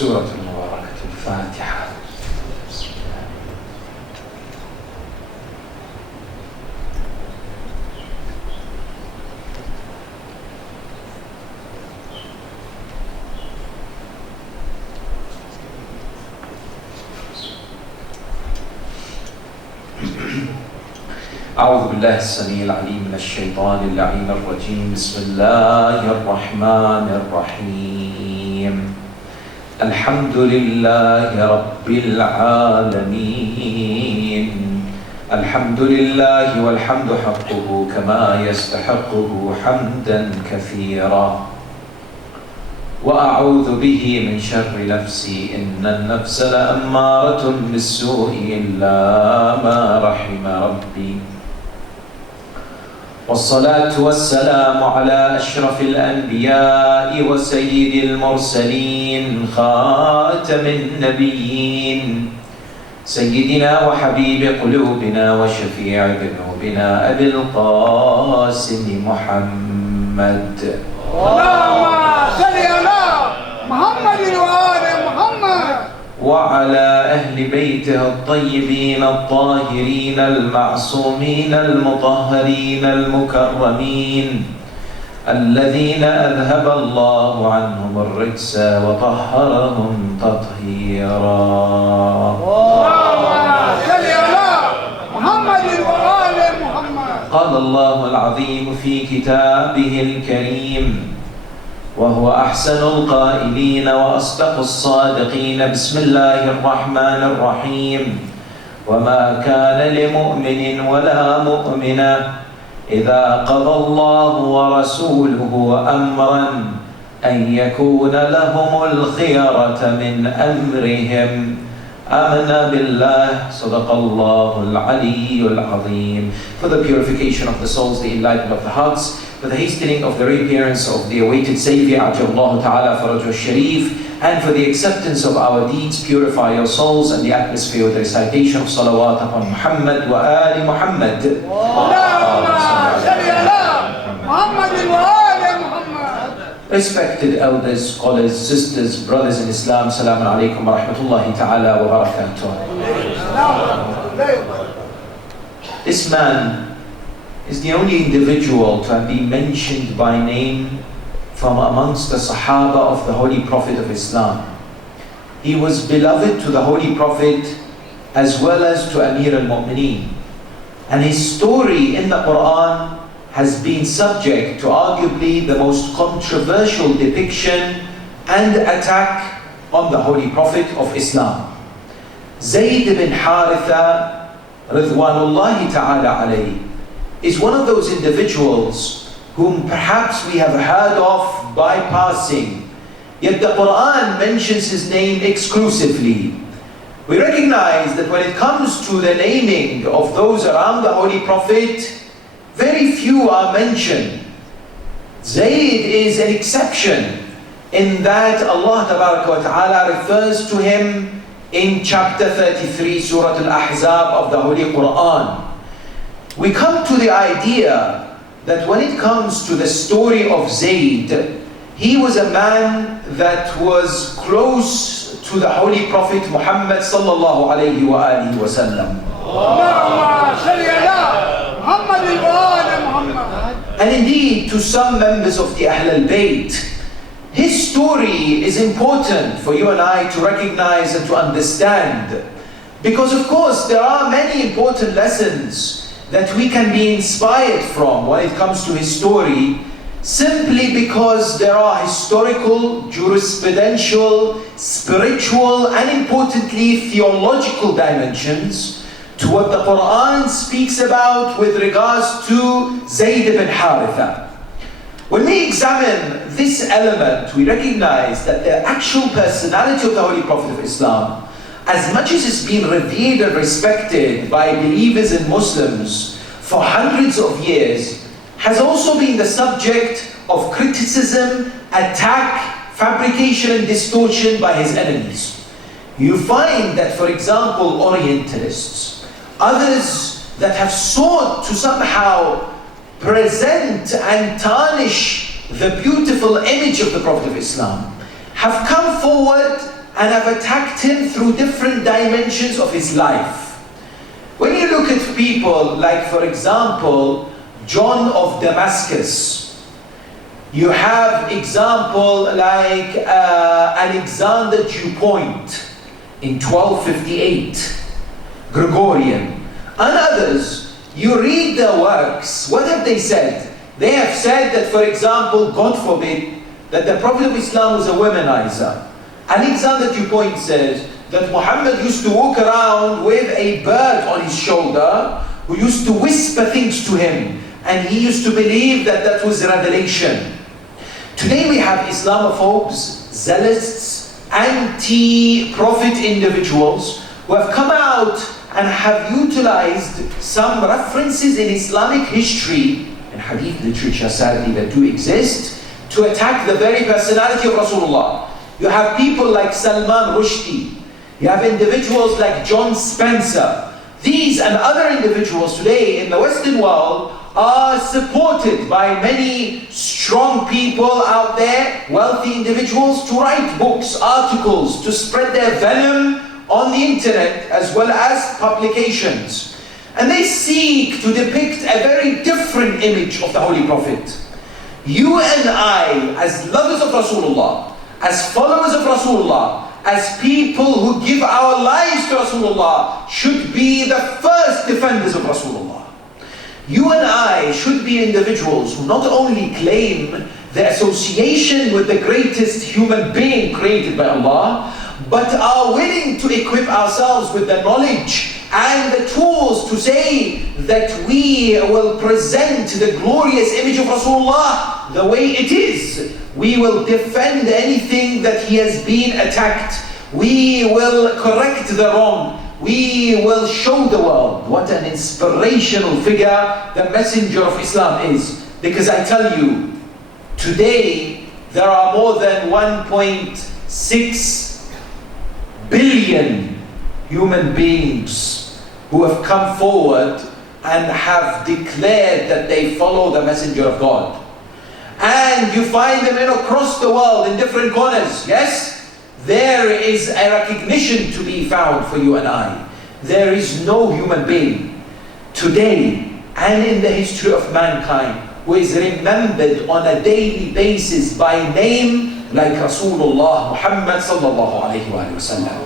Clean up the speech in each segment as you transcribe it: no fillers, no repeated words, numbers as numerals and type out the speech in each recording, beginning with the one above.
سورة المباركة الفاتحة. أعوذ بالله السميع العليم من الشيطان اللعين الرجيم. بسم الله الرحمن الرحيم. الحمد لله رب العالمين. الحمد لله والحمد حقه كما يستحقه حمدا كثيرا. وأعوذ به من شر نفسي إن النفس لأمارة بالسوء إلا ما رحم ربي. والصلاة والسلام على أشرف الأنبياء وسيد المرسلين خاتم النبيين سيدنا وحبيب قلوبنا وشفيع ذنوبنا أبي القاسم محمد. اللهم صل على محمد وآل محمد وعلى أهل بيته الطيبين الطاهرين المعصومين المطهرين المكرمين الذين أذهب الله عنهم الرجس وطهرهم تطهيرا. اللهم صل على محمد وآل محمد. قال الله العظيم في كتابه الكريم وهو أحسن القائلين وأصدق الصادقين. بسم الله الرحمن الرحيم. وما كان لمؤمن ولا مؤمنة إذا قضى الله ورسوله أمرا أن يكون لهم الخيرة من أمرهم. آمنا بالله. صدق الله العلي العظيم. For the purification of the souls, the enlightenment of the hearts, for the hastening of the reappearance of the awaited Savior, Ajallahu Ta'ala Farajul Sharif, and for the acceptance of our deeds, purify your souls and the atmosphere with the recitation of salawat upon Muhammad wa ali Muhammad. Respected elders, scholars, sisters, brothers in Islam, Assalamu alaikum wa rahmatullahi ta'ala wa barakatuh. This man is the only individual to have been mentioned by name from amongst the Sahaba of the Holy Prophet of Islam. He was beloved to the Holy Prophet as well as to Amir al-Mu'mineen. And his story in the Quran has been subject to arguably the most controversial depiction and attack on the Holy Prophet of Islam. Zayd Ibn Haritha, Ridwanullahi ta'ala alayhi, is one of those individuals whom perhaps we have heard of bypassing, yet the Quran mentions his name exclusively. We recognize that when it comes to the naming of those around the Holy Prophet, very few are mentioned. Zayd is an exception in that Allah Ta'ala refers to him in chapter 33, Surah Al-Ahzab of the Holy Quran. We come to the idea that when it comes to the story of Zayd, he was a man that was close to the Holy Prophet Muhammad sallallahu alayhi wa alihi wa sallam. And indeed, to some members of the Ahl al-Bayt, his story is important for you and I to recognize and to understand. Because of course, there are many important lessons that we can be inspired from when it comes to his story, simply because there are historical, jurisprudential, spiritual, and importantly, theological dimensions to what the Quran speaks about with regards to Zayd ibn Haritha. When we examine this element, we recognize that the actual personality of the Holy Prophet of Islam, as much as it's been revered and respected by believers and Muslims for hundreds of years, has also been the subject of criticism, attack, fabrication and distortion by his enemies. You find that, for example, Orientalists, others that have sought to somehow present and tarnish the beautiful image of the Prophet of Islam, have come forward and have attacked him through different dimensions of his life. When you look at people like, for example, John of Damascus, you have example like Alexander Dupont in 1258, Gregorian, and others. You read their works, what have they said? They have said that, for example, God forbid, that the Prophet of Islam was a womanizer. Alexander Dupont says that Muhammad used to walk around with a bird on his shoulder who used to whisper things to him, and he used to believe that that was revelation. Today we have Islamophobes, zealots, anti-prophet individuals who have come out and have utilized some references in Islamic history and hadith literature, sadly, that do exist, to attack the very personality of Rasulullah. You have people like Salman Rushdie. You have individuals like John Spencer. These and other individuals today in the Western world are supported by many strong people out there, wealthy individuals, to write books, articles, to spread their venom on the internet as well as publications. And they seek to depict a very different image of the Holy Prophet. You and I, as lovers of Rasulullah, as followers of Rasulullah, as people who give our lives to Rasulullah, should be the first defenders of Rasulullah. You and I should be individuals who not only claim the association with the greatest human being created by Allah, but are willing to equip ourselves with the knowledge and the tools to say that we will present the glorious image of Rasulullah the way it is. We will defend anything that he has been attacked. We will correct the wrong. We will show the world what an inspirational figure the messenger of Islam is. Because I tell you, today there are more than 1.6 billion human beings who have come forward and have declared that they follow the messenger of God. And you find them across the world in different corners. Yes, there is a recognition to be found for you and I. There is no human being today and in the history of mankind who is remembered on a daily basis by name like Rasulullah Muhammad sallallahu alayhi wa sallam.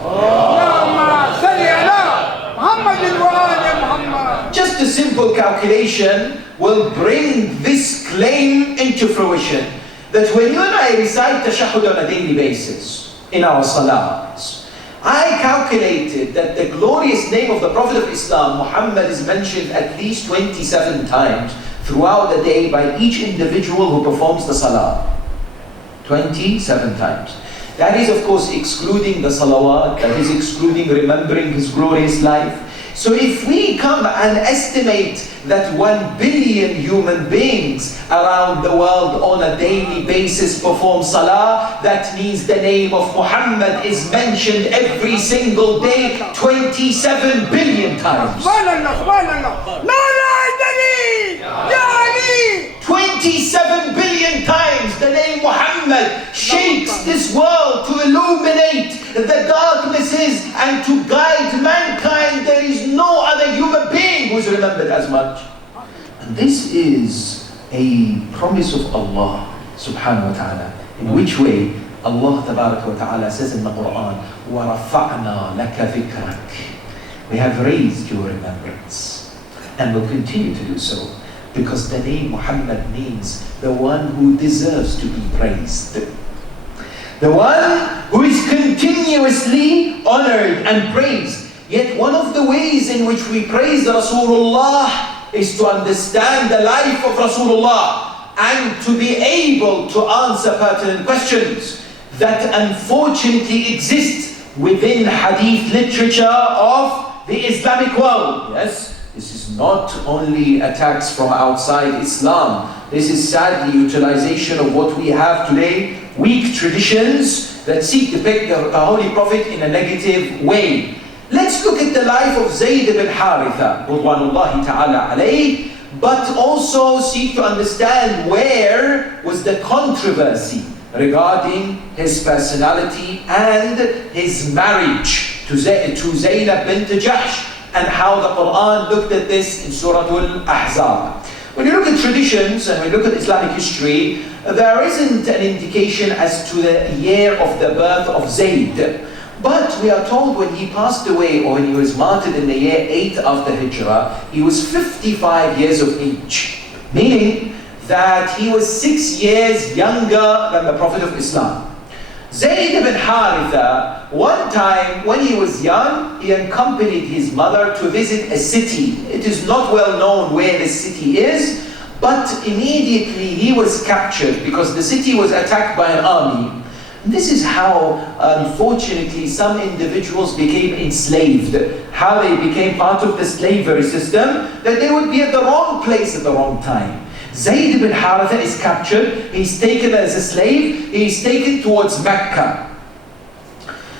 Just a simple calculation will bring this claim into fruition, that when you and I recite tashahhud on a daily basis in our salahs, I calculated that the glorious name of the Prophet of Islam, Muhammad, is mentioned at least 27 times throughout the day by each individual who performs the salah. 27 times. That is, of course, excluding the salawat, that is excluding remembering his glorious life. So if we come and estimate that 1 billion human beings around the world on a daily basis perform salah, that means the name of Muhammad is mentioned every single day 27 billion times. 27 billion times the name Muhammad shakes this world to illuminate the darknesses and to guide mankind. There is no other human being who is remembered as much. And this is a promise of Allah subhanahu wa ta'ala. In which way? Allah tabaraka wa ta'ala says in the Quran, وَرَفَعْنَا لَكَ ذِكْرَكَ. We have raised your remembrance and will continue to do so. Because the name Muhammad means the one who deserves to be praised. The one who is continuously honored and praised. Yet one of the ways in which we praise Rasulullah is to understand the life of Rasulullah and to be able to answer pertinent questions that unfortunately exist within hadith literature of the Islamic world. Yes? This is not only attacks from outside Islam. This is sadly utilization of what we have today, weak traditions that seek to depict the Holy Prophet in a negative way. Let's look at the life of Zayd Ibn Haritha, Ridwanullahi ta'ala alayh, but also seek to understand where was the controversy regarding his personality and his marriage to Zaynab bint Jahsh, and how the Quran looked at this in Surah Al-Ahzab. When you look at traditions and we look at Islamic history, there isn't an indication as to the year of the birth of Zayd. But we are told when he passed away, or when he was martyred in the year 8 after Hijrah, he was 55 years of age. Meaning that he was 6 years younger than the Prophet of Islam. Zayd Ibn Haritha, one time when he was young, he accompanied his mother to visit a city. It is not well known where this city is, but immediately he was captured because the city was attacked by an army. This is how, unfortunately, some individuals became enslaved. How they became part of the slavery system, that they would be at the wrong place at the wrong time. Zayd ibn Haritha is captured, he's taken as a slave, he's taken towards Mecca.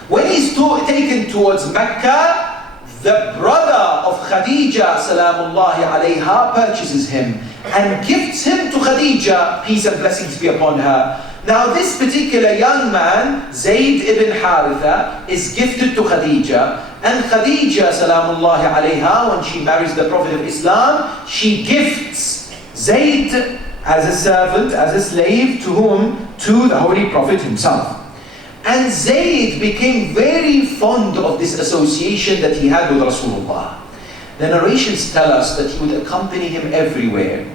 When he's taken towards Mecca, the brother of Khadija salamullahi alayha purchases him and gifts him to Khadija, peace and blessings be upon her. Now this particular young man, Zayd ibn Haritha, is gifted to Khadija, and Khadija salamullahi alayha, when she marries the Prophet of Islam, she gifts Zayd as a servant, as a slave, to whom? To the Holy Prophet himself. And Zayd became very fond of this association that he had with Rasulullah. The narrations tell us that he would accompany him everywhere.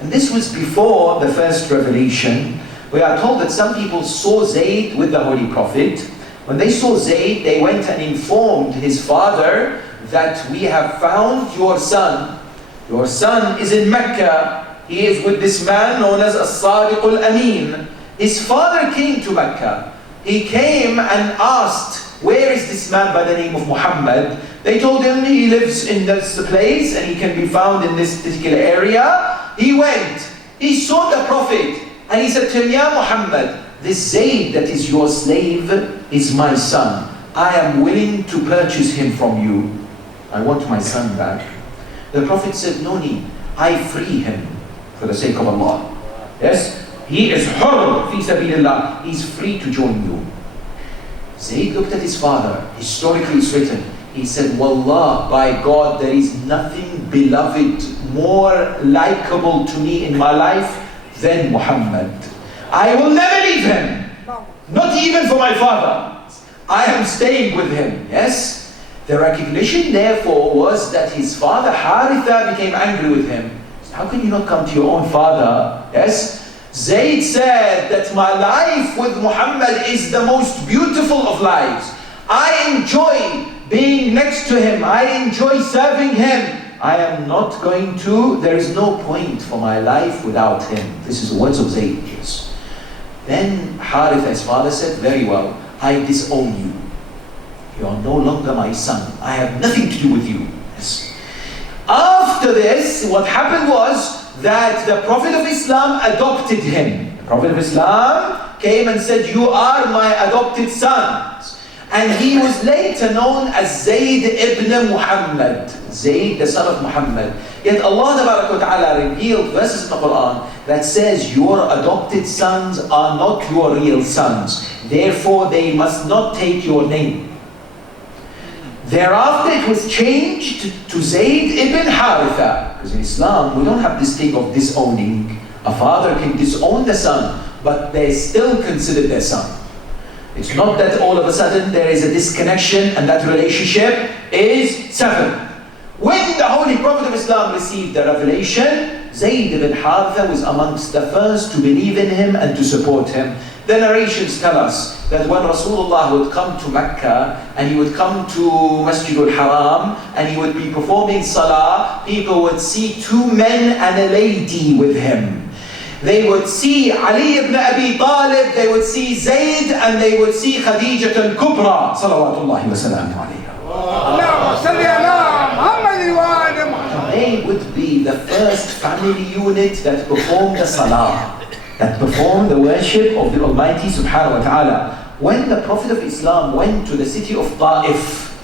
And this was before the first revelation. We are told that some people saw Zayd with the Holy Prophet. When they saw Zayd, they went and informed his father that we have found your son. Your son is in Mecca. He is with this man known as As-Sadiq Al-Amin. His father came to Mecca. He came and asked, where is this man by the name of Muhammad? They told him he lives in this place and he can be found in this particular area. He went, he saw the Prophet, and he said to him, Ya Muhammad, this Zayd that is your slave is my son. I am willing to purchase him from you. I want my son back. The Prophet said, no need, I free him for the sake of Allah. Yes, he is hur fi sabilillah, he's free to join you. Zayd looked at his father, historically it's written, he said, Wallah, by God, there is nothing beloved, more likable to me in my life than Muhammad. I will never leave him, not even for my father. I am staying with him, yes? The recognition therefore was that his father Haritha became angry with him. How can you not come to your own father? Yes? Zayd said that my life with Muhammad is the most beautiful of lives. I enjoy being next to him. I enjoy serving him. I am not going to, there is no point for my life without him. This is the words of Zayd. Yes. Then Haritha, his father, said, very well, I disown you. You are no longer my son. I have nothing to do with you. Yes. After this, what happened was that the Prophet of Islam adopted him. The Prophet of Islam came and said, you are my adopted son. And he was later known as Zayd ibn Muhammad. Zayd, the son of Muhammad. Yet Allah Ta'ala revealed verses in the Quran that says your adopted sons are not your real sons. Therefore, they must not take your name. Thereafter, it was changed to Zayd ibn Haritha. Because in Islam, we don't have this thing of disowning. A father can disown the son, but they still consider their son. It's not that all of a sudden there is a disconnection and that relationship is severed. When the Holy Prophet of Islam received the revelation, Zayd ibn Haritha was amongst the first to believe in him and to support him. The narrations tell us that when Rasulullah would come to Mecca and he would come to Masjid al-Haram and he would be performing salah, people would see two men and a lady with him. They would see Ali ibn Abi Talib, they would see Zayd, and they would see Khadija al-Kubra, salawatullahi wa salamu alayha. They would be the first family unit that performed the salah, that performed the worship of the Almighty subhanahu wa ta'ala. When the Prophet of Islam went to the city of Ta'if,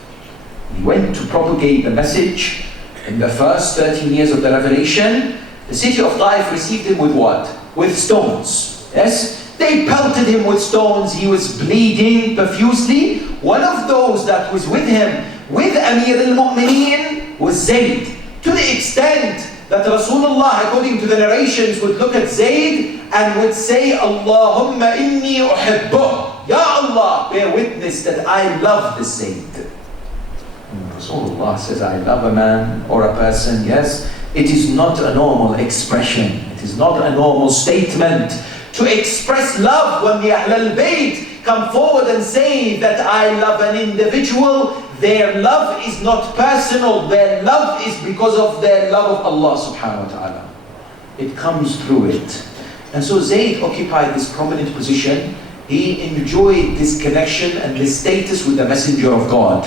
he went to propagate the message in the first 13 years of the revelation. The city of Ta'if received him with what? With stones. Yes? They pelted him with stones. He was bleeding profusely. One of those that was with him, with Amir al-Mu'mineen, was Zayd. To the extent that Rasulullah, according to the narrations, would look at Zayd and would say, Allahumma inni uhibbuh. Ya Allah, bear witness that I love this Zayd. And Rasulullah says, I love a man or a person, yes. It is not a normal expression. It is not a normal statement to express love when the Ahlul Bayt come forward and say that I love an individual. Their love is not personal. Their love is because of their love of Allah subhanahu wa ta'ala. It comes through it. And so Zayd occupied this prominent position. He enjoyed this connection and this status with the Messenger of God.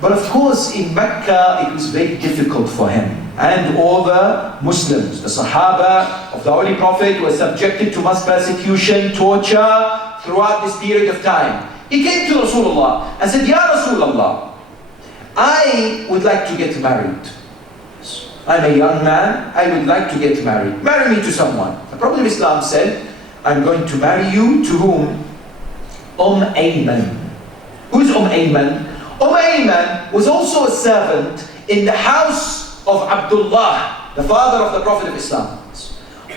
But of course in Mecca it was very difficult for him. And all the Muslims, the Sahaba of the Holy Prophet, were subjected to mass persecution, torture throughout this period of time. He came to Rasulullah and said, Ya Rasulullah, I would like to get married. I'm a young man, I would like to get married. Marry me to someone. The Prophet of Islam said, I'm going to marry you to whom? Ayman. Who is Ayman? Ayman was also a servant in the house of Abdullah, the father of the Prophet of Islam.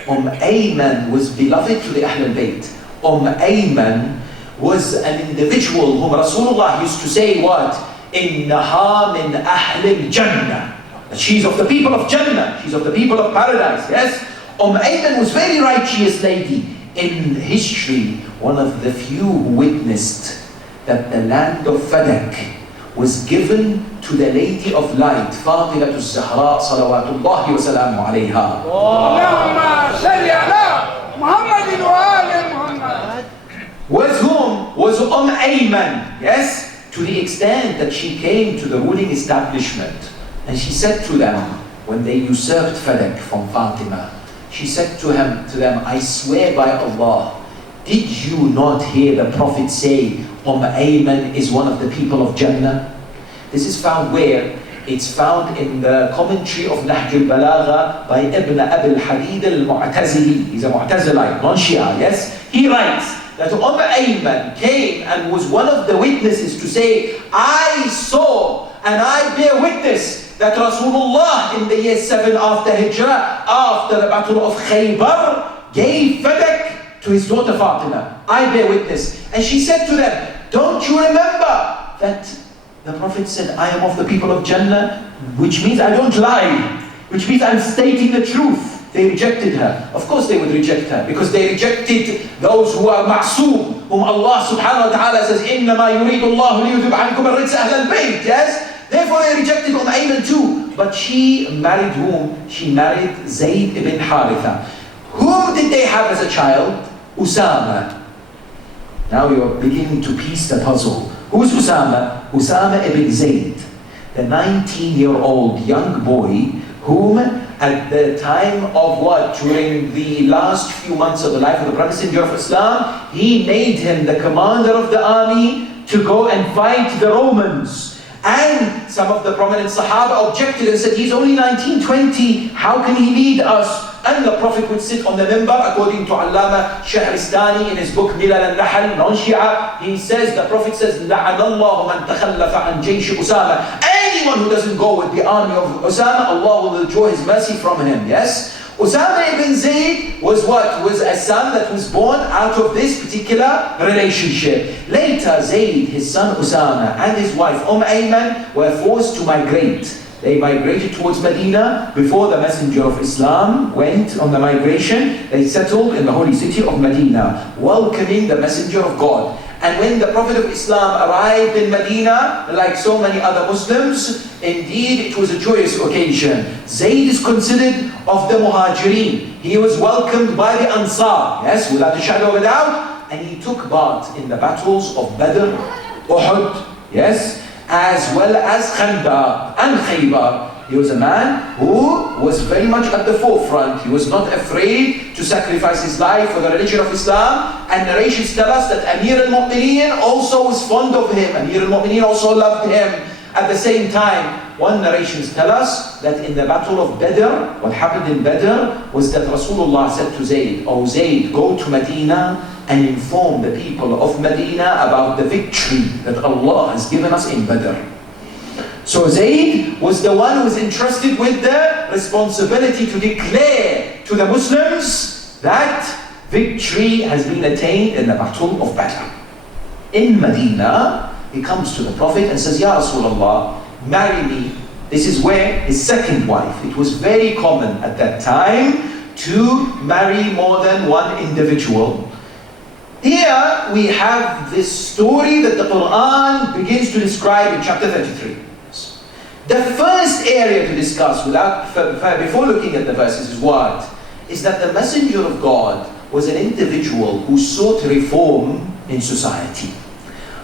Ayman was beloved to the Ahlul Bayt. Ayman was an individual whom Rasulullah used to say what? Innaha min ahlil Jannah. She's of the people of Jannah. She's of the people of paradise. Yes? Ayman was very righteous lady. In history, one of the few who witnessed that the land of Fadak was given to the Lady of Light, Fatima al-Zahra, salawatullahi wa salamu alayha. Allahumma salli ala Muhammadin wa ali Muhammad. Was whom? Was Ayman, yes? To the extent that she came to the ruling establishment and she said to them, when they usurped Fadak from Fatima, she said to them, I swear by Allah, did you not hear the Prophet say, Ayman is one of the people of Jannah? This is found where? It's found in the commentary of Nahj al-Balagha by Ibn Abi al-Hadid al-Mu'tazili. He's a Mu'tazilite, non-Shia, yes? He writes that Ayman came and was one of the witnesses to say, I saw and I bear witness that Rasulullah in the year 7 after Hijrah, after the battle of Khaybar, gave Fadak to his daughter Fatima. I bear witness. And she said to them, don't you remember that the Prophet said, I am of the people of Jannah, which means I don't lie, which means I'm stating the truth. They rejected her. Of course they would reject her, because they rejected those who are ma'soom, whom Allah subhanahu wa ta'ala says, إِنَّمَا يُرِيدُ اللَّهُ لِيُذْهِبَ عَنْكُمُ الرِّجْسَ أَهْلَ الْبَيْتِ. Yes? Therefore they rejected Ayman too. But she married whom? She married Zayd Ibn Haritha. Who did they have as a child? Usama. Now you are beginning to piece the puzzle. Who is Usama? Usama ibn Zayd, the 19-year-old young boy whom at the time of what? During the last few months of the life of the Messenger of Islam, he made him the commander of the army to go and fight the Romans. And some of the prominent Sahaba objected and said, he's only 19, 20, how can he lead us? And the Prophet would sit on the minbar, according to Allama Shahristani in his book Milal al-Nahl, non-Shia. He says, the Prophet says, لَعَنَ اللَّهُ مَنْ تَخَلَّفَ عَنْ جَيْشِ Usama. Anyone who doesn't go with the army of Usama, Allah will withdraw His mercy from him. Yes? Usama ibn Zayd was what? Was a son that was born out of this particular relationship. Later, Zayd, his son Usama, and his wife Ayman were forced to migrate. They migrated towards Medina before the Messenger of Islam went on the migration. They settled in the holy city of Medina, welcoming the Messenger of God. And when the Prophet of Islam arrived in Medina, like so many other Muslims, indeed it was a joyous occasion. Zayd is considered of the Muhajirin. He was welcomed by the Ansar, yes, without a shadow of a doubt. And he took part in the battles of Badr, Uhud, yes, as well as Khandaq and Khaybar. He was a man who was very much at the forefront. He was not afraid to sacrifice his life for the religion of Islam. And narrations tell us that Amir al-Mu'mineen also was fond of him. Amir al-Mu'mineen also loved him. At the same time, one narrations tell us that in the battle of Badr, what happened in Badr was that Rasulullah said to Zayd, "Oh Zayd, go to Medina and inform the people of Medina about the victory that Allah has given us in Badr." So Zayd was the one who was entrusted with the responsibility to declare to the Muslims that victory has been attained in the battle of Badr. In Medina, he comes to the Prophet and says, "Ya Rasulullah, marry me." This is where his second wife. It was very common at that time to marry more than one individual. Here we have this story that the Quran begins to describe in chapter 33. The first area to discuss before looking at the verses is what? Is that the Messenger of God was an individual who sought reform in society.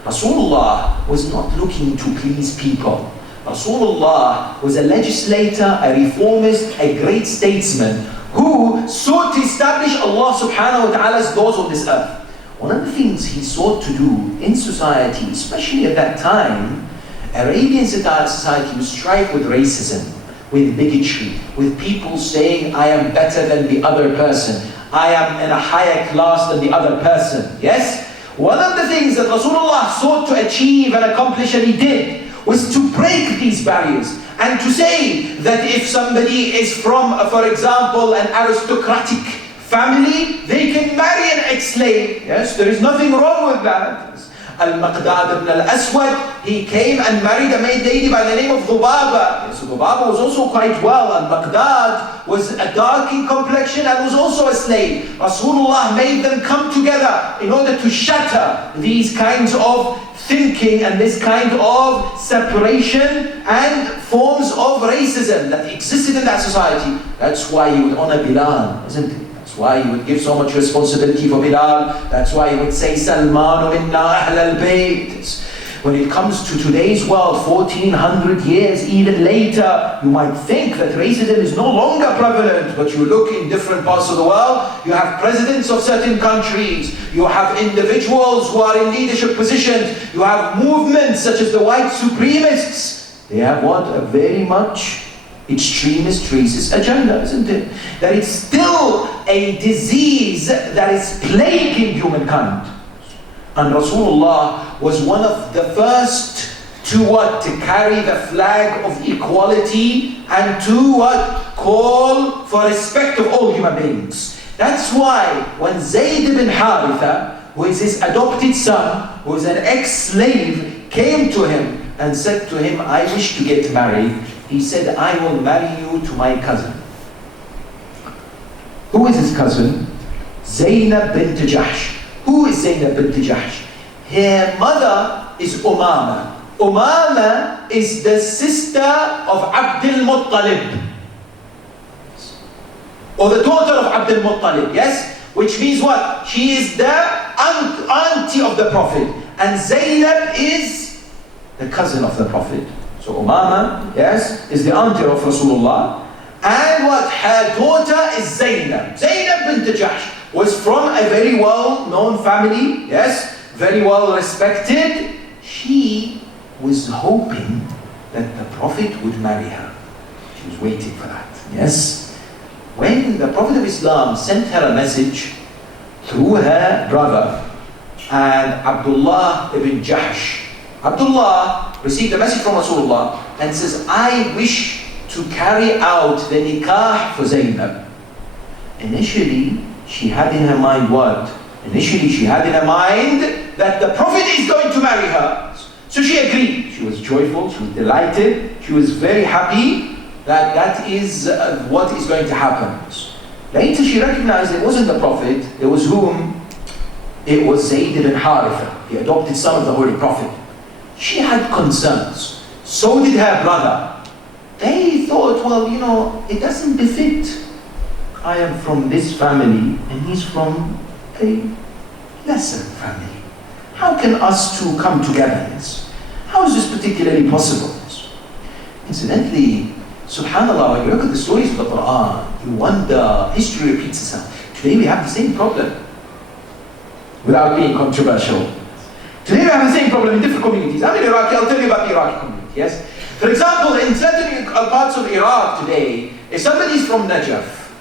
Rasulullah was not looking to please people. Rasulullah was a legislator, a reformist, a great statesman who sought to establish Allah subhanahu wa ta'ala's laws on this earth. One of the things he sought to do in society, especially at that time, Arabian society was strife with racism, with bigotry, with people saying, "I am better than the other person. I am in a higher class than the other person." Yes? One of the things that Rasulullah sought to achieve and accomplish, and he did, was to break these barriers and to say that if somebody is from, for example, an aristocratic family, they can marry an ex-slave. Yes, there is nothing wrong with that. Al-Maqdad ibn al-Aswad, he came and married a maid lady by the name of Dhubaba. Yes, Dhubaba was also quite well. Al-Maqdad was a dark in complexion and was also a slave. Rasulullah made them come together in order to shatter these kinds of thinking and this kind of separation and forms of racism that existed in that society. That's why he would honor Bilal, isn't it? Why he would give so much responsibility for Bilal. That's why he would say, "Salmanu minna ahl al-bayt." When it comes to today's world, 1400 years, even later, you might think that racism is no longer prevalent, but you look in different parts of the world, you have presidents of certain countries, you have individuals who are in leadership positions, you have movements such as the white supremacists. They have what? A very much extremist, racist agenda, isn't it? That it's still a disease that is plaguing humankind. And Rasulullah was one of the first to what? To carry the flag of equality and to what? Call for respect of all human beings. That's why when Zayd Ibn Haritha, who is his adopted son, who is an ex-slave, came to him and said to him, "I wish to get married," he said, "I will marry you to my cousin." Who is his cousin? Zaynab bint Jahsh. Who is Zaynab bint Jahsh? Her mother is Umama. Umama is the sister of Abdul Muttalib, or the daughter of Abdul Muttalib, yes? Which means what? She is the auntie of the Prophet. And Zaynab is the cousin of the Prophet. So Umama, yes, is the auntie of Rasulullah. And what? Her daughter is Zaynab. Zaynab bint Jahsh was from a very well-known family, yes, very well respected. She was hoping that the Prophet would marry her. She was waiting for that, yes. When the Prophet of Islam sent her a message through her brother and Abdullah ibn Jahsh, Abdullah received a message from Rasulullah and says, "I wish to carry out the nikah for Zaynab." Initially, she had in her mind what? Initially, she had in her mind that the Prophet is going to marry her. So she agreed. She was joyful, she was delighted, she was very happy that that is what is going to happen. Later she recognized it wasn't the Prophet, it was whom? It was Zayd ibn Haritha, the adopted son of the Holy Prophet. She had concerns. So did her brother. They thought, well, you know, it doesn't befit. I am from this family and he's from a lesser family. How can us two come together? How is this particularly possible? Incidentally, subhanAllah, when you look at the stories of the Quran, you wonder, history repeats itself. Today we have the same problem, without being controversial. Today we have the same problem in different communities. I'm in Iraq, I'll tell you about the Iraqi community, yes? For example, in certain parts of Iraq today, if somebody is from Najaf,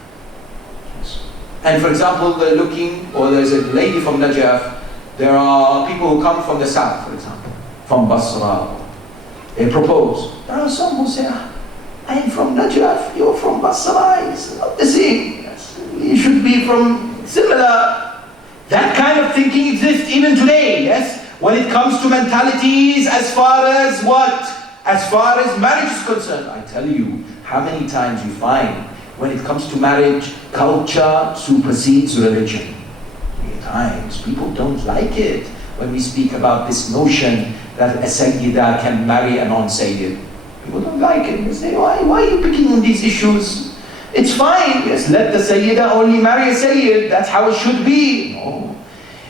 and for example, they're looking, or there's a lady from Najaf, there are people who come from the south, for example, from Basra. They propose. There are some who say, I am from Najaf, you're from Basra, it's not the same. Yes. You should be from similar. That kind of thinking exists even today, yes? When it comes to mentalities as far as what? As far as marriage is concerned. I tell you, how many times you find when it comes to marriage, culture supersedes religion. Many times people don't like it when we speak about this notion that a Sayyida can marry a non-Sayyid. People don't like it. They say, why are you picking on these issues? It's fine, yes, let the Sayyida only marry a Sayyid. That's how it should be. No.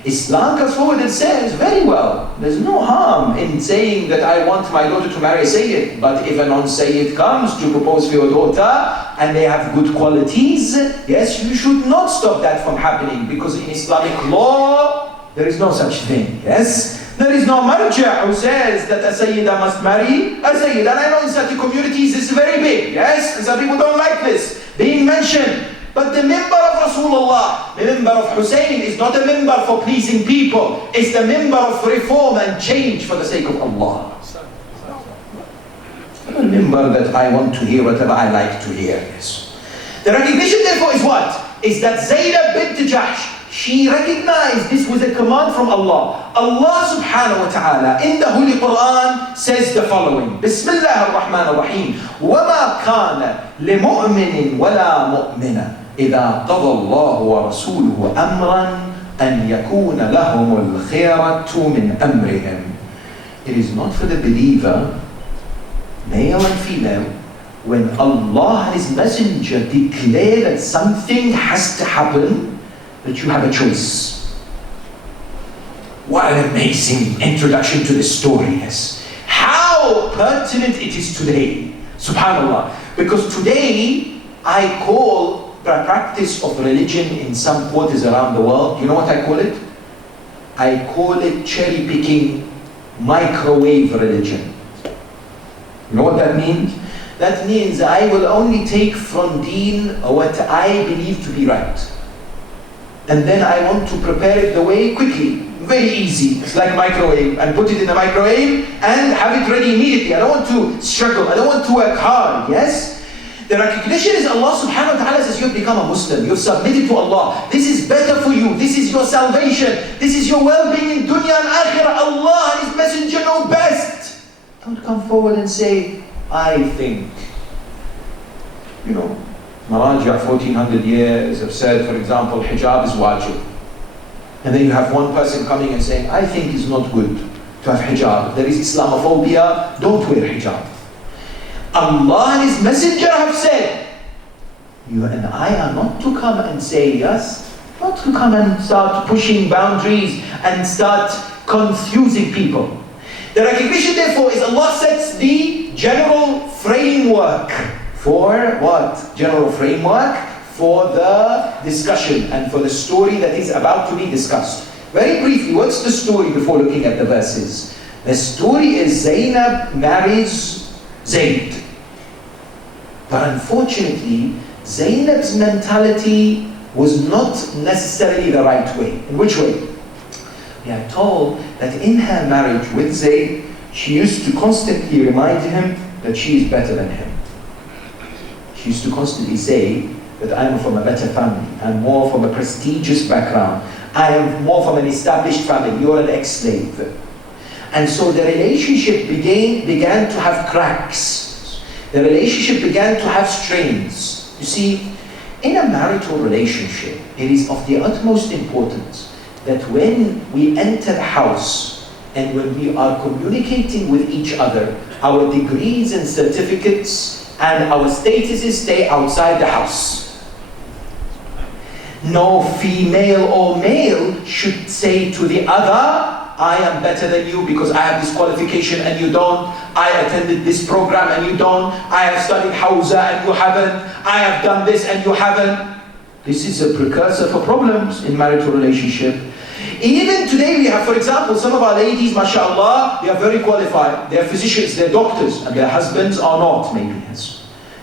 Islam comes forward and says, very well, there's no harm in saying that I want my daughter to marry a Sayyid. But if a non-Sayyid comes to propose for your daughter and they have good qualities, yes, you should not stop that from happening, because in Islamic law, there is no such thing, yes? There is no marja who says that a Sayyida must marry a Sayyid. And I know in certain communities it's very big, yes? And some people don't like this being mentioned. But the member of Rasulullah, the member of Hussein is not a member for pleasing people. It's the member of reform and change for the sake of Allah. Not a member that I want to hear whatever I like to hear. Yes. The recognition therefore is what? Is that Zaynab bint Jahsh, she recognized this was a command from Allah. Allah subhanahu wa ta'ala in the Holy Quran says the following. Bismillah ar-Rahman ar-Rahim. وَمَا كَانَ لِمُؤْمِنٍ وَلَا مُؤْمِنَةٍ إِذَا قَضَى اللَّهُ وَرَسُولُهُ أَمْرًا أَنْ يَكُونَ لَهُمُ الْخِيَرَةُ مِنْ أَمْرِهِمْ. It is not for the believer, male and female, when Allah and His Messenger declare that something has to happen, that you have a choice. What an amazing introduction to this story, yes. How pertinent it is today, subhanAllah. Because today, I call the practice of religion in some quarters around the world, you know what I call it? I call it cherry-picking microwave religion. You know what that means? That means I will only take from deen what I believe to be right. And then I want to prepare it the way quickly, very easy. It's like a microwave, and put it in the microwave and have it ready immediately. I don't want to struggle, I don't want to work hard, yes? The recognition is Allah subhanahu wa ta'ala says you've become a Muslim, you've submitted to Allah. This is better for you, this is your salvation, this is your well-being in dunya and akhirah. Allah and His Messenger know best. Don't come forward and say, I think. You know, Maraja 1400 years have said, for example, hijab is wajib. And then you have one person coming and saying, I think it's not good to have hijab. There is Islamophobia, don't wear hijab. Allah and His Messenger have said, you and I are not to come and say yes, not to come and start pushing boundaries and start confusing people. The recognition therefore is Allah sets the general framework for what? General framework for the discussion and for the story that is about to be discussed. Very briefly, what's the story before looking at the verses? The story is Zaynab marries Zayd. But unfortunately, Zaynab's mentality was not necessarily the right way. In which way? We are told that in her marriage with Zayd, she used to constantly remind him that she is better than him. She used to constantly say that I am from a better family, I'm more from a prestigious background, I am more from an established family, you're an ex-slave. And so the relationship began to have cracks. The relationship began to have strains. You see, in a marital relationship, it is of the utmost importance that when we enter a house and when we are communicating with each other, our degrees and certificates and our statuses stay outside the house. No female or male should say to the other, I am better than you because I have this qualification and you don't. I attended this program and you don't. I have studied Hawza and you haven't. I have done this and you haven't. This is a precursor for problems in marital relationship. Even today we have, for example, some of our ladies, mashallah, they are very qualified. They are physicians, they are doctors, and their husbands are not, maybe.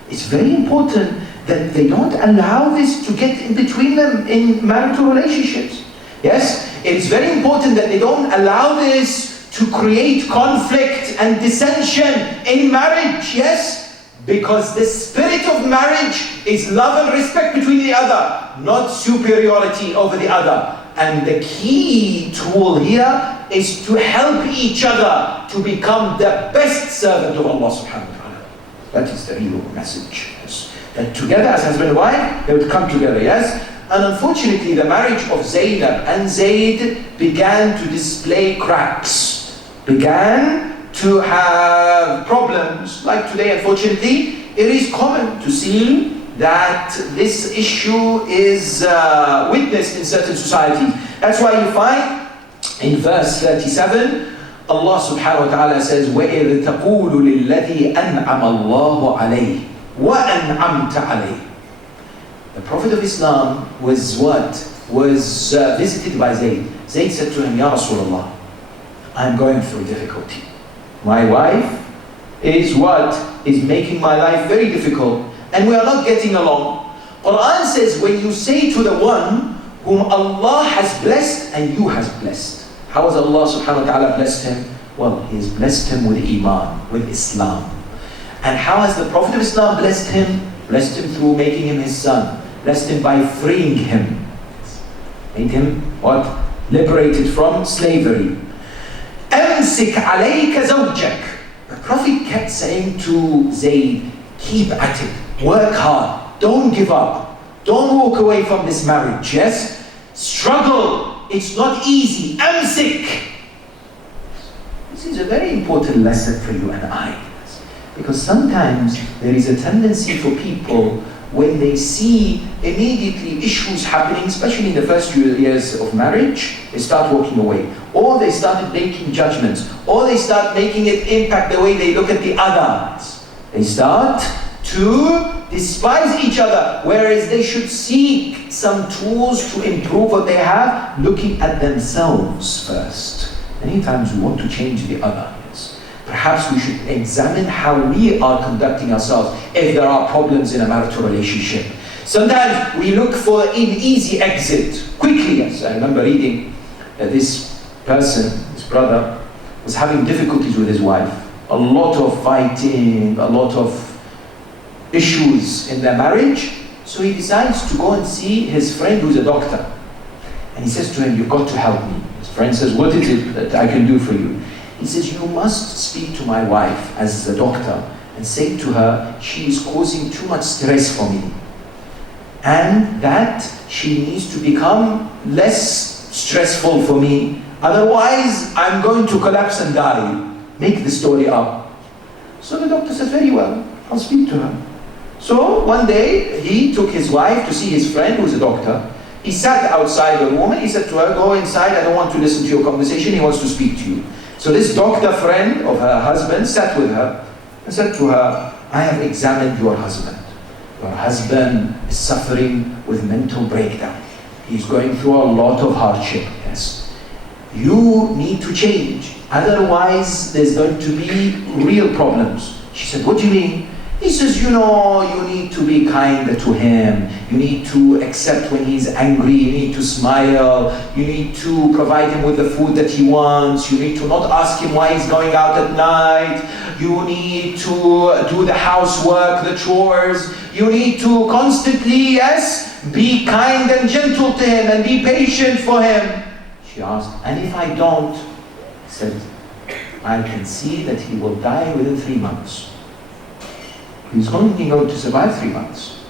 It's very important that they don't allow this to get in between them in marital relationships. Yes, it's very important that they don't allow this to create conflict and dissension in marriage. Yes, because the spirit of marriage is love and respect between the other, not superiority over the other. And the key tool here is to help each other to become the best servant of Allah subhanahu wa ta'ala. That is the real message. Yes. That together as husband and wife, they would come together, yes? And unfortunately, the marriage of Zainab and Zayd began to display cracks, began to have problems. Like today, unfortunately, it is common to see that this issue is witnessed in certain societies. That's why you find in verse 37, Allah subhanahu wa ta'ala says, وَإِذْ تَقُولُ لِلَّذِي أَنْعَمَ اللَّهُ عَلَيْهِ وَأَنْعَمْتَ عَلَيْهِ. The Prophet of Islam was what? Was visited by Zayd. Zayd said to him, Ya Rasulullah, I'm going through difficulty. My wife is what? Is making my life very difficult, and we are not getting along. Quran says, when you say to the one whom Allah has blessed and you has blessed. How has Allah subhanahu wa ta'ala blessed him? Well, He has blessed him with Iman, with Islam. And how has the Prophet of Islam blessed him? Blessed him through making him his son. Blessed him by freeing him. Made him what? Liberated from slavery. أَمْسِكْ عَلَيْكَ زَوْجَكَ. The Prophet kept saying to Zayd, keep at it, work hard, don't give up, don't walk away from this marriage, yes? Struggle, it's not easy, أَمْسِكْ. This is a very important lesson for you and I. Because sometimes there is a tendency for people, when they see immediately issues happening, especially in the first few years of marriage, they start walking away. Or they started making judgments. Or they start making it impact the way they look at the others. They start to despise each other, whereas they should seek some tools to improve what they have, looking at themselves first. Many times we want to change the other. Perhaps we should examine how we are conducting ourselves if there are problems in a marital relationship. Sometimes we look for an easy exit, quickly. Yes, I remember reading this person, his brother, was having difficulties with his wife. A lot of fighting, a lot of issues in their marriage. So he decides to go and see his friend who's a doctor. And he says to him, you've got to help me. His friend says, what is it that I can do for you? He says, you must speak to my wife as a doctor and say to her, she is causing too much stress for me. And that she needs to become less stressful for me. Otherwise, I'm going to collapse and die. Make the story up. So the doctor says, very well, I'll speak to her. So one day, he took his wife to see his friend who's a doctor. He sat outside the room and he said to her, go inside, I don't want to listen to your conversation, he wants to speak to you. So this doctor friend of her husband sat with her and said to her, I have examined your husband. Your husband is suffering with mental breakdown. He's going through a lot of hardship. Yes. You need to change. Otherwise, there's going to be real problems. She said, what do you mean? He says, you know, you need to be kinder to him. You need to accept when he's angry. You need to smile. You need to provide him with the food that he wants. You need to not ask him why he's going out at night. You need to do the housework, the chores. You need to constantly, yes, be kind and gentle to him and be patient for him. She asked, and if I don't? He said, I can see that he will die within 3 months. He's only going to survive 3 months.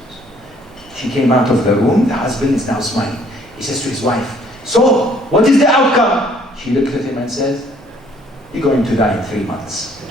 She came out of the room. The husband is now smiling. He says to his wife, so, what is the outcome? She looked at him and says, you're going to die in 3 months.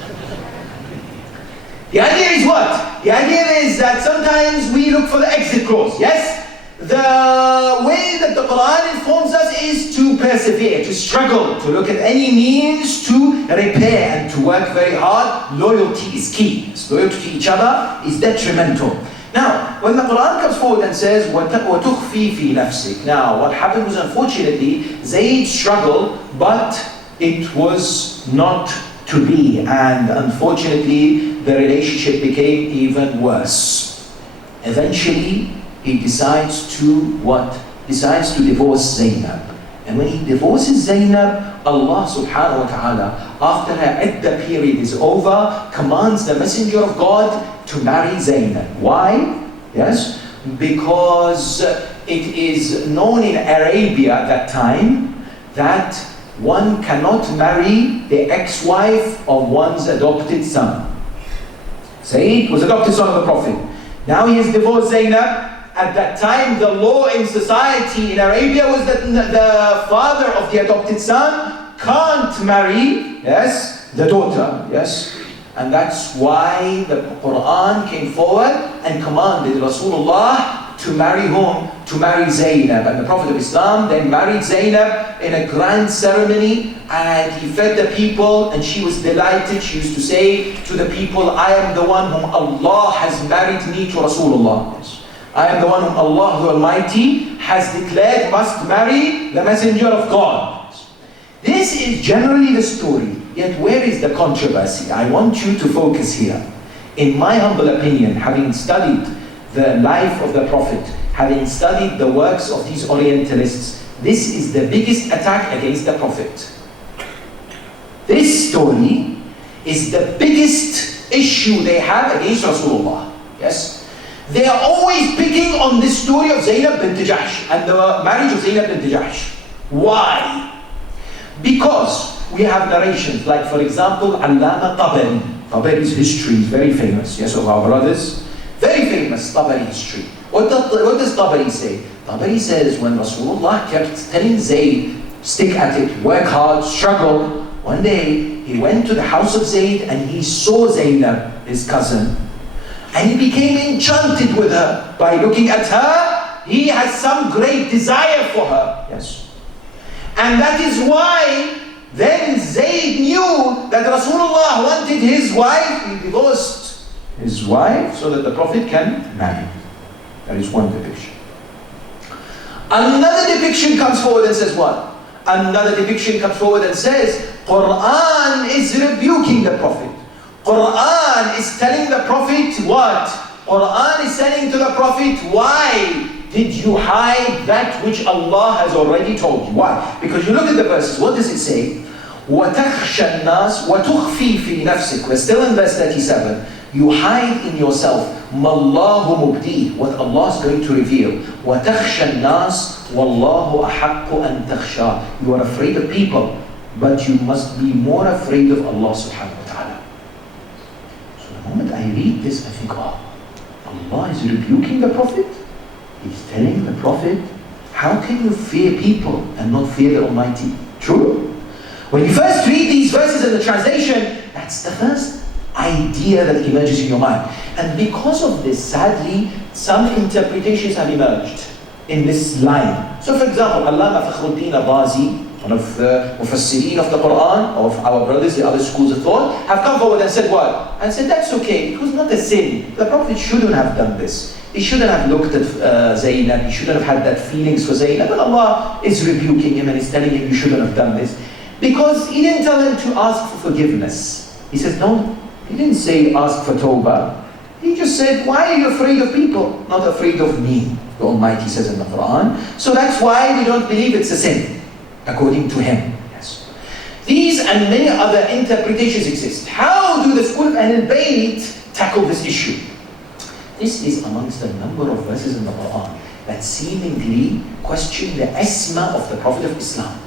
The idea is what? The idea is that sometimes we look for the exit clause, yes? The way that the Quran informs us is to persevere, to struggle, to look at any means to repair and to work very hard. Loyalty is key. Loyalty to each other is detrimental. Now, when the Quran comes forward and says, وَتُخْفِي فِي نَفْسِكَ. Now, what happened was, unfortunately, Zayd struggled, but it was not to be. And unfortunately, the relationship became even worse. Eventually, he decides to what? Decides to divorce Zaynab. And when he divorces Zaynab, Allah subhanahu wa ta'ala, after her iddah period is over, commands the messenger of God to marry Zaynab. Why? Yes, because it is known in Arabia at that time that one cannot marry the ex-wife of one's adopted son. Zayd was adopted son of the Prophet. Now he has divorced Zaynab. At that time, the law in society in Arabia was that the father of the adopted son can't marry, yes, the daughter, yes. And that's why the Quran came forward and commanded Rasulullah to marry whom? To marry Zaynab. And the Prophet of Islam then married Zaynab in a grand ceremony, and he fed the people, and she was delighted. She used to say to the people, I am the one whom Allah has married me to Rasulullah. Yes. I am the one whom Allah the Almighty has declared must marry the Messenger of God. This is generally the story. Yet where is the controversy? I want you to focus here. In my humble opinion, having studied the life of the Prophet, having studied the works of these Orientalists, this is the biggest attack against the Prophet. This story is the biggest issue they have against Rasulullah. Yes? They are always picking on this story of Zaynab bint Jahsh and the marriage of Zaynab bint Jahsh. Why? Because we have narrations like, for example, Allama Tabari. Tabari's history is very famous, yes, of our brothers. Very famous Tabari history. What does Tabari say? Tabari says when Rasulullah kept telling Zayd, stick at it, work hard, struggle. One day, he went to the house of Zayd and he saw Zaynab, his cousin, and he became enchanted with her. By looking at her, he has some great desire for her. Yes. And that is why then Zayd knew that Rasulullah wanted his wife. He divorced his wife so that the Prophet can marry. That is one depiction. Another depiction comes forward and says what? Another depiction comes forward and says, Quran is rebuking the Prophet. Quran is telling the Prophet what? Quran is saying to the Prophet, why did you hide that which Allah has already told you? Why? Because you look at the verses, what does it say? وَتَخْشَى النَّاسِ وَتُخْفِي فِي نَفْسِكَ. We're still in verse 37. You hide in yourself مَا اللَّهُ مُبْدِيهِ, what Allah is going to reveal. وَتَخْشَى النَّاسِ وَاللَّهُ أَحَقُّ أَن تَخْشَى. You are afraid of people, but you must be more afraid of Allah subhanahu wa ta'ala. So the moment I read this, I think, oh, Allah is rebuking the Prophet. He's telling the Prophet, how can you fear people and not fear the Almighty? True? When you first read these verses in the translation, that's the first idea that emerges in your mind. And because of this, sadly, some interpretations have emerged in this line. So for example, Allama Fakhruddin Abazi, one of the Mufassirin of the Quran, of our brothers, the other schools of thought, have come forward and said what? And said, that's okay, it was not a sin. The Prophet shouldn't have done this. He shouldn't have looked at Zaynab, he shouldn't have had that feelings for Zaynab, and Allah is rebuking him and is telling him you shouldn't have done this. Because he didn't tell him to ask for forgiveness. He said, no, he didn't say ask for tawbah. He just said, why are you afraid of people? Not afraid of me, the Almighty says in the Quran. So that's why we don't believe it's a sin, according to him. Yes. These and many other interpretations exist. How do the school of Ahlul Bayt tackle this issue? This is amongst a number of verses in the Quran that seemingly question the isma of the Prophet of Islam.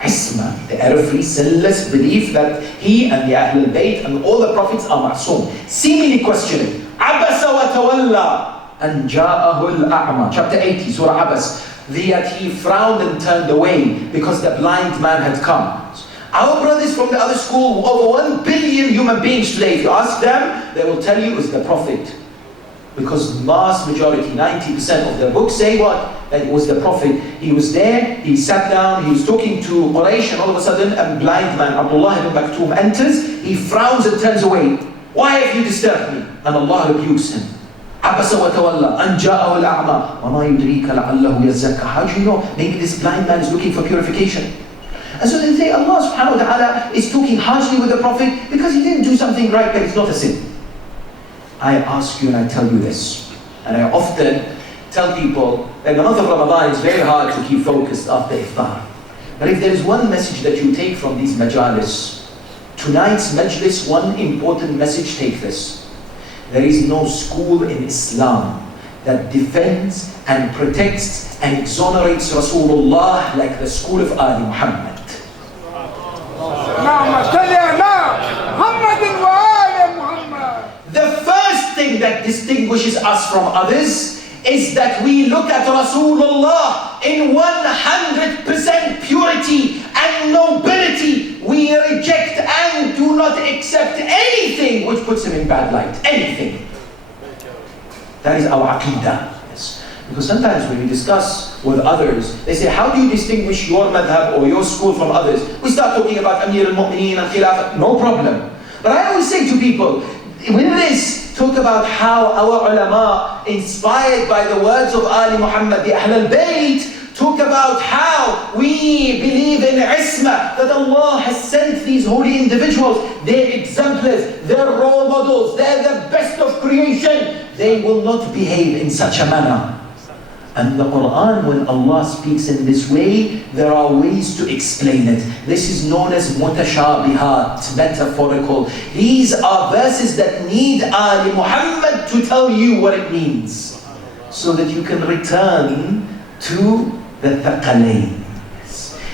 Isma, the error-free, sinless belief that he and the Ahlul Bayt and all the prophets are ma'soom. Seemingly questioning. Abasa wa tawalla an ja'ahu al-a'ma. Chapter 80, Surah Abas. That he frowned and turned away because the blind man had come. Our brothers from the other school, over 1 billion human beings today, if you ask them, they will tell you it's the Prophet. Because vast majority, 90% of the books say what? That it was the Prophet. He was there, he sat down, he was talking to Quraysh, and all of a sudden a blind man, Abdullah ibn Maktoum, enters, he frowns and turns away. Why have you disturbed me? And Allah rebukes him. عَبَسَ وَتَوَلَّى أَنْ جَاءَهُ الْأَعْمَى وَمَا يُدْرِيكَ لَعَلَّهُ يَزَّكَّى. How do you know? Maybe this blind man is looking for purification. And so they say Allah subhanahu wa ta'ala is talking harshly with the Prophet because he didn't do something right, but it's not a sin. I ask you and I tell you this, and I often tell people that the month of Ramadan is very hard to keep focused after iftar. But if there is one message that you take from these majalis, tonight's majlis, one important message, take this. There is no school in Islam that defends and protects and exonerates Rasulullah like the school of Ali Muhammad. The first thing that distinguishes us from others is that we look at Rasulullah in 100% purity and nobility. We reject and do not accept anything which puts him in bad light. Anything. That is our aqidah. Yes. Because sometimes when we discuss with others, they say, how do you distinguish your madhab or your school from others? We start talking about Amir al-Mu'mineen and Khilafah. No problem. But I always say to people, with this, talk about how our ulama, inspired by the words of Ali Muhammad, the Ahl al-Bayt, talk about how we believe in isma, that Allah has sent these holy individuals, they're exemplars, they're role models, they're the best of creation. They will not behave in such a manner. And the Quran, when Allah speaks in this way, there are ways to explain it. This is known as mutashabihat, metaphorical. These are verses that need Ali Muhammad to tell you what it means, so that you can return to the thaqalain.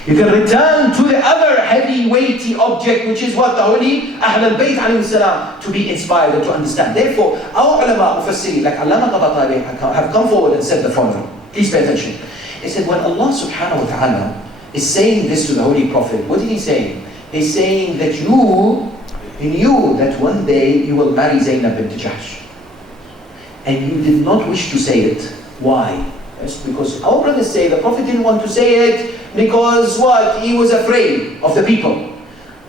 You can return to the other heavy, weighty object, which is what the holy Ahl al-Bayt alayhi salam, to be inspired and to understand. Therefore, our ulama, mufassirin, like Allama Tabatabi, have come forward and said the following. Please pay attention. He said, when Allah subhanahu wa ta'ala is saying this to the Holy Prophet, what did he say? He's saying that he knew that one day you will marry Zaynab bint Jahsh. And you did not wish to say it. Why? Yes, because our brothers say the Prophet didn't want to say it because what? He was afraid of the people.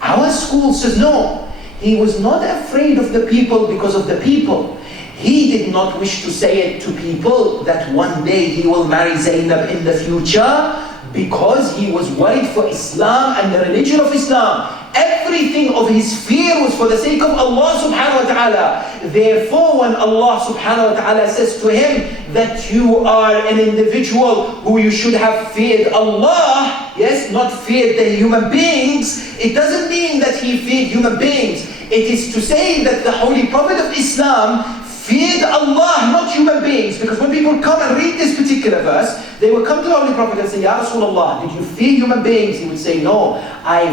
Our school says no. He was not afraid of the people because of the people. He did not wish to say it to people that one day he will marry Zaynab in the future, because he was worried for Islam and the religion of Islam. Everything of his fear was for the sake of Allah subhanahu wa ta'ala. Therefore, when Allah subhanahu wa ta'ala says to him that you are an individual who you should have feared Allah, yes, not feared the human beings, it doesn't mean that he feared human beings. It is to say that the Holy Prophet of Islam feared Allah, not human beings. Because when people come and read this particular verse, they will come to the Holy Prophet and say, Ya Rasulullah, did you fear human beings? He would say, no, I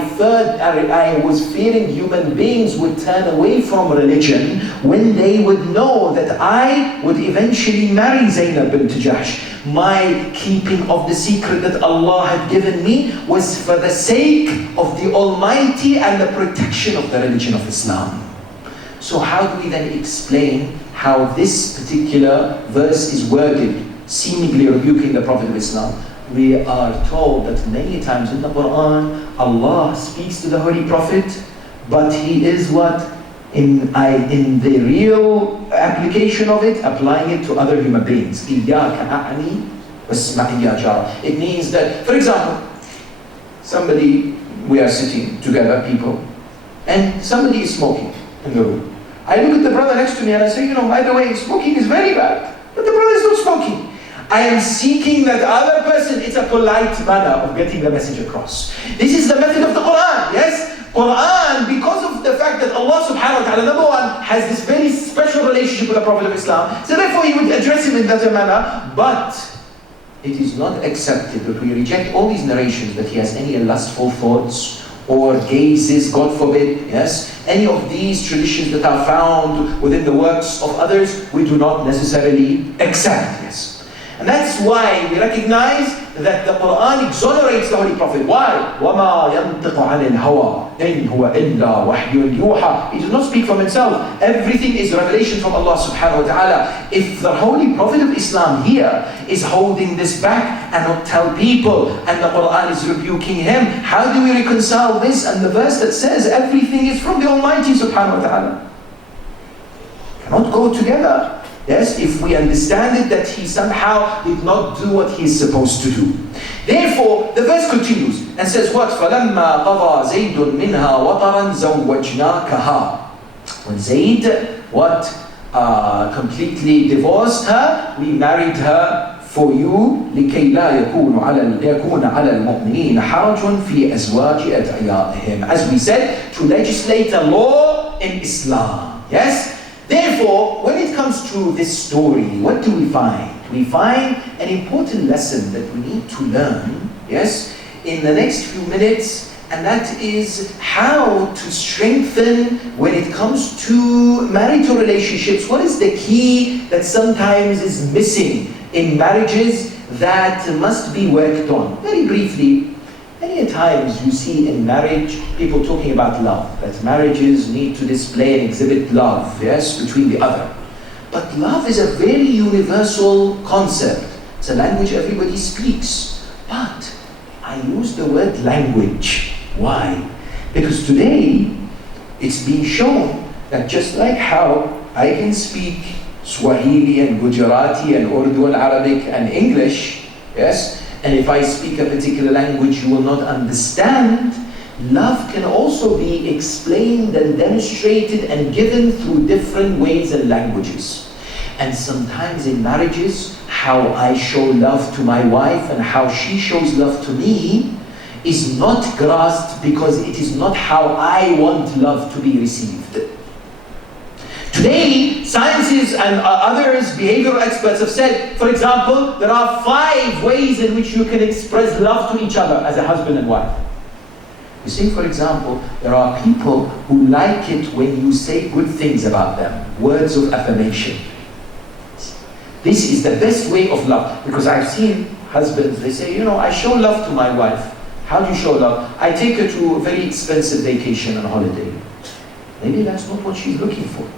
was fearing human beings would turn away from religion when they would know that I would eventually marry Zaynab bint Jahsh. My keeping of the secret that Allah had given me was for the sake of the Almighty and the protection of the religion of Islam. So how do we then explain how this particular verse is worded, seemingly rebuking the Prophet of Islam? We are told that many times in the Quran, Allah speaks to the Holy Prophet, but he is what? In the real application of it, applying it to other human beings. It means that, for example, we are sitting together, people, and somebody is smoking in the room. I look at the brother next to me and I say, by the way, smoking is very bad. But the brother is not smoking. I am seeking that other person. It's a polite manner of getting the message across. This is the method of the Quran, yes? Quran, because of the fact that Allah subhanahu wa ta'ala, number one, has this very special relationship with the Prophet of Islam, so therefore he would address him in that manner, but it is not accepted that we reject all these narrations that he has any lustful thoughts, or gazes, God forbid, yes? Any of these traditions that are found within the works of others, we do not necessarily accept, yes? And that's why we recognize that the Quran exonerates the Holy Prophet. Why? وَمَا يَنْطِقُ عَنِ الْهَوَىٰ إِنْ هُوَ إِلَّا وَحْيٌ يُوحَىٰ. He does not speak from himself. Everything is revelation from Allah subhanahu wa ta'ala. If the Holy Prophet of Islam here is holding this back and not tell people, and the Quran is rebuking him, how do we reconcile this and the verse that says everything is from the Almighty subhanahu wa ta'ala? Cannot go together. Yes, if we understand it that he somehow did not do what he is supposed to do. Therefore, the verse continues and says what? فَلَمَّا قَضَى زَيْدٌ مِنْهَا وَطَرًا زَوَّجْنَاكَهَا. When Zayd, completely divorced her, we married her for you لكي لا يكون على المؤمنين حرج في أزواج أدعيائهم. As we said, to legislate a law in Islam. Yes? Therefore, when it comes to this story, what do we find? We find an important lesson that we need to learn, yes, in the next few minutes, and that is how to strengthen when it comes to marital relationships. What is the key that sometimes is missing in marriages that must be worked on? Very briefly, many times you see in marriage people talking about love, that marriages need to display and exhibit love, yes, between the other. But love is a very universal concept. It's a language everybody speaks. But I use the word language. Why? Because today it's being shown that just like how I can speak Swahili and Gujarati and Urdu and Arabic and English, yes, and if I speak a particular language you will not understand, love can also be explained and demonstrated and given through different ways and languages. And sometimes in marriages, how I show love to my wife and how she shows love to me is not grasped because it is not how I want love to be received. Today, scientists and others, behavioral experts have said, for example, there are 5 ways in which you can express love to each other as a husband and wife. You see, for example, there are people who like it when you say good things about them, words of affirmation. This is the best way of love, because I've seen husbands, they say, I show love to my wife. How do you show love? I take her to a very expensive vacation and holiday. Maybe that's not what she's looking for.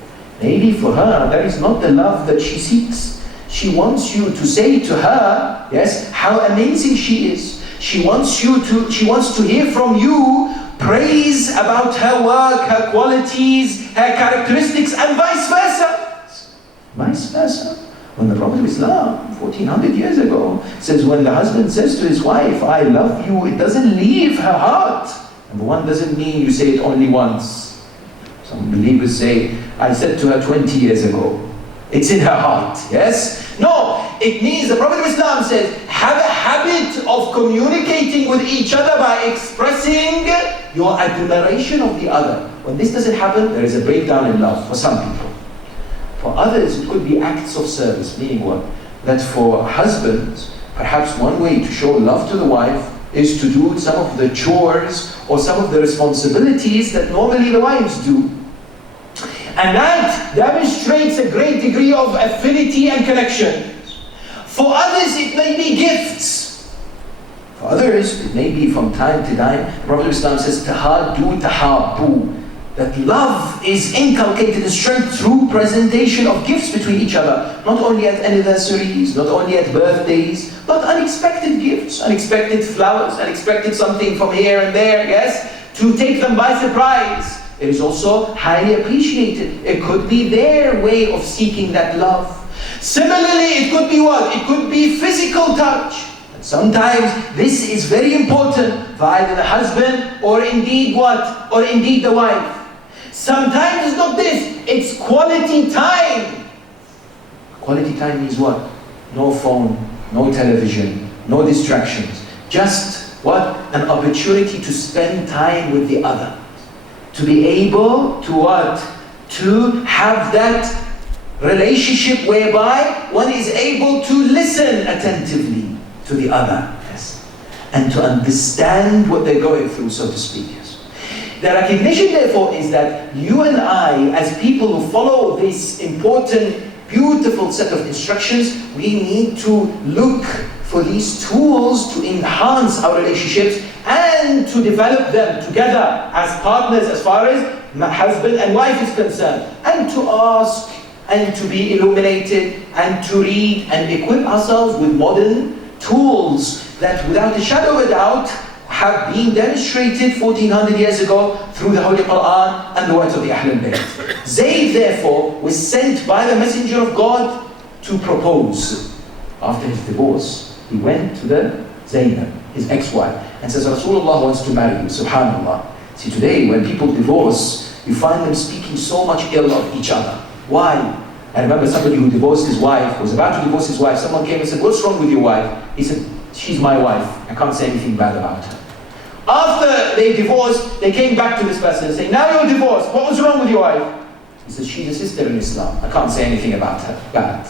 Maybe for her, that is not the love that she seeks. She wants you to say to her, yes, how amazing she is. She wants to hear from you praise about her work, her qualities, her characteristics, and vice versa. Vice versa. When the Prophet of Islam, 1400 years ago, says when the husband says to his wife, I love you, it doesn't leave her heart. Number one, doesn't mean you say it only once. Some believers say, I said to her 20 years ago. It's in her heart, yes? No, it means the Prophet of Islam says, have a habit of communicating with each other by expressing your admiration of the other. When this doesn't happen, there is a breakdown in love for some people. For others, it could be acts of service, meaning what? That for husbands, perhaps one way to show love to the wife is to do some of the chores or some of the responsibilities that normally the wives do. And that demonstrates a great degree of affinity and connection. For others, it may be gifts. For others, it may be from time to time. The Prophet of Islam says, tahaddu tahabbu. That love is inculcated in strength through presentation of gifts between each other. Not only at anniversaries, not only at birthdays, but unexpected gifts, unexpected flowers, unexpected something from here and there, yes? To take them by surprise. It is also highly appreciated. It could be their way of seeking that love. Similarly, it could be what? It could be physical touch. And sometimes this is very important for either the husband or indeed what? Or indeed the wife. Sometimes it's not this, it's quality time. Quality time means what? No phone, no television, no distractions. Just what? An opportunity to spend time with the other. To be able to what? To have that relationship whereby one is able to listen attentively to the other. Yes. And to understand what they're going through, so to speak. The recognition, therefore, is that you and I, as people who follow this important, beautiful set of instructions, we need to look for these tools to enhance our relationships and to develop them together as partners as far as husband and wife is concerned. And to ask and to be illuminated and to read and equip ourselves with modern tools that without a shadow of a doubt have been demonstrated 1400 years ago through the Holy Quran and the words of the Ahlul Bayt. Zayd therefore was sent by the Messenger of God to propose. After his divorce, he went to the Zaynab, his ex-wife, and says, Rasulullah wants to marry you. Subhanallah. See, today when people divorce, you find them speaking so much ill of each other. Why? I remember somebody who divorced his wife, was about to divorce his wife. Someone came and said, what's wrong with your wife? He said, she's my wife. I can't say anything bad about her. After they divorced, they came back to this person and say, now you're divorced. What was wrong with your wife? He said, she's a sister in Islam. I can't say anything about her bad.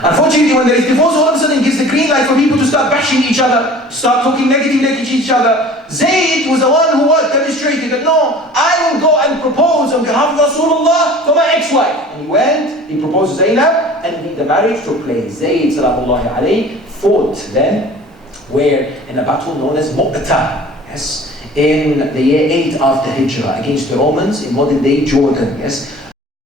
Unfortunately, when there is divorce, all of a sudden it gives the green light for people to start bashing each other, start talking negatively against each other. Zayd was the one who demonstrated that, no, I will go and propose on behalf of Rasulullah for my ex-wife. And he went, he proposed to Zaynab, and the marriage took place. Zayd, salamullahi alayhi, fought then, where in a battle known as Mu'tah, yes, in the year 8 after Hijrah, against the Romans in modern day Jordan, yes.